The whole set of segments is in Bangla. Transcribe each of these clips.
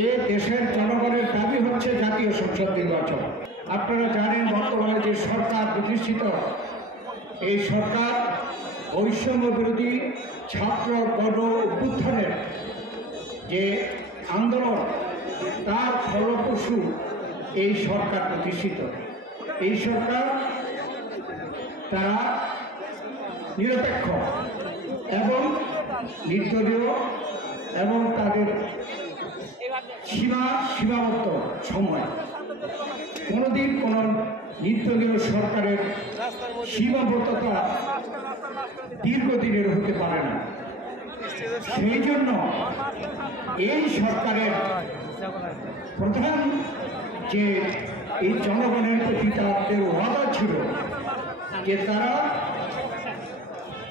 এ দেশের জনগণের দাবি হচ্ছে জাতীয় সংসদ নির্বাচন। আপনারা জানেন বর্তমানে যে সরকার প্রতিষ্ঠিত, এই সরকার বৈষম্য বিরোধী ছাত্র গণ অভ্যুত্থানের যে আন্দোলন তার ফলপ্রসূ এই সরকার প্রতিষ্ঠিত। এই সরকার তারা নিরপেক্ষ এবং নির্দলীয় এবং তাদের সীমাবদ্ধ সময় কোনোদিন কোনো নির্দলীয় সরকারের সীমাবদ্ধতা দীর্ঘদিনের হতে পারে না। সেই জন্য এই সরকারের প্রধান যে এই জনগণের প্রতি তাদের ওয়াদা ছিল যে তারা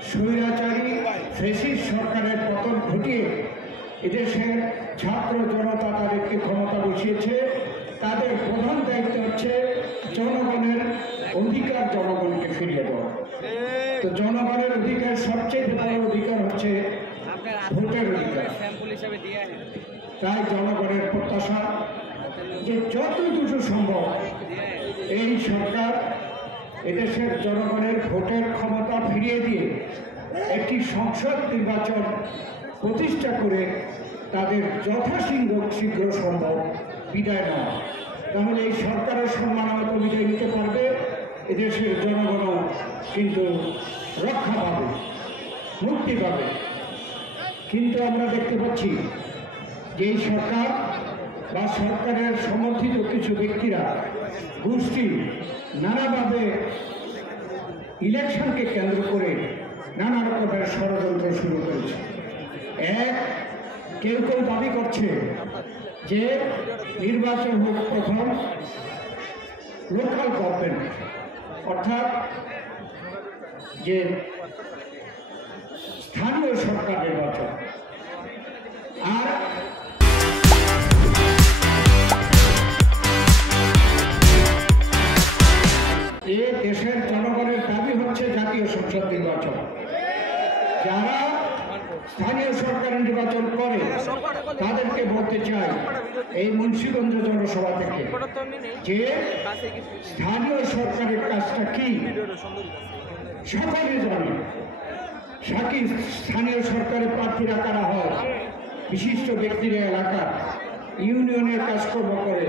স্বৈরাচারী ফ্যাসিস্ট সরকারের পতন ঘটিয়ে এদেশের ছাত্র জনতা তাদেরকে ক্ষমতা বসিয়েছে, তাদের প্রধান দায়িত্ব হচ্ছে জনগণের অধিকার জনগণকে ফিরিয়ে দেওয়া। তো জনগণের অধিকার সবচেয়ে বড় অধিকার হচ্ছে ভোটের অধিকার। তাই জনগণের প্রত্যাশা যে যত দ্রুত সম্ভব এই সরকার এদেশের জনগণের ভোটের ক্ষমতা ফিরিয়ে দিয়ে একটি সংসদ নির্বাচন প্রতিষ্ঠা করে তাদের যথাশীঘ্র সম্ভব বিদায় নেওয়া। তাহলে এই সরকারের সম্মানমতো বিদায় নিতে পারবে, এদেশের জনগণও কিন্তু রক্ষা পাবে, মুক্তি পাবে। কিন্তু আমরা দেখতে পাচ্ছি যে এই সরকার বা সরকারের সমর্থিত কিছু ব্যক্তিরা গোষ্ঠী নানাভাবে ইলেকশনকে কেন্দ্র করে নানা রকমের ষড়যন্ত্র শুরু করেছে। কেউ কেউ দাবি করছে যে নির্বাচন হোক প্রথম লোকাল গভর্নমেন্ট, অর্থাৎ যে স্থানীয় সরকার নির্বাচন। আর এ দেশের জনগণের দাবি হচ্ছে জাতীয় সংসদ নির্বাচন। যারা স্থানীয় সরকারের নির্বাচন করে তাদেরকে বলতে চাই এই মুন্সিগঞ্জ জনসভা থেকে যে স্থানীয় সরকারের কাজটা কি সকলে জানে। স্থানীয় সরকারের প্রার্থীরা কারা হয়? বিশিষ্ট ব্যক্তিরা এলাকার ইউনিয়নের কাজকর্ম করে,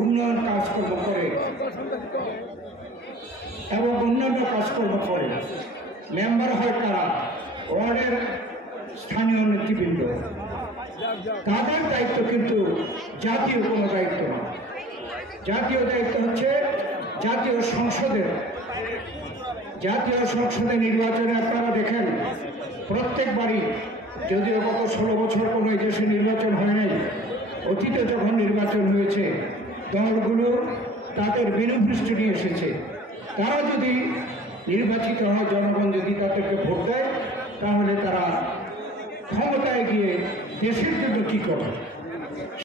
উন্নয়ন কাজকর্ম করে এবং অন্যান্য কাজকর্ম করে। মেম্বার হয় কারা? ওয়ার্ডের স্থানীয় নেতৃবৃন্দ। তাদের দায়িত্ব কিন্তু জাতীয় কোনো দায়িত্ব না। জাতীয় দায়িত্ব হচ্ছে জাতীয় সংসদে নির্বাচনে আপনারা দেখেন প্রত্যেকবারই, যদিও গত 16 বছর কোনো এই দেশে নির্বাচন হয় নাই, অতীতে যখন নির্বাচন হয়েছে দলগুলো তাদের বিনুদৃষ্টি নিয়ে এসেছে। তারা যদি নির্বাচিত হয়, জনগণ যদি তাদেরকে ভোট দেয়, তাহলে তারা ক্ষমতায় গিয়ে দেশের জন্য কী করে।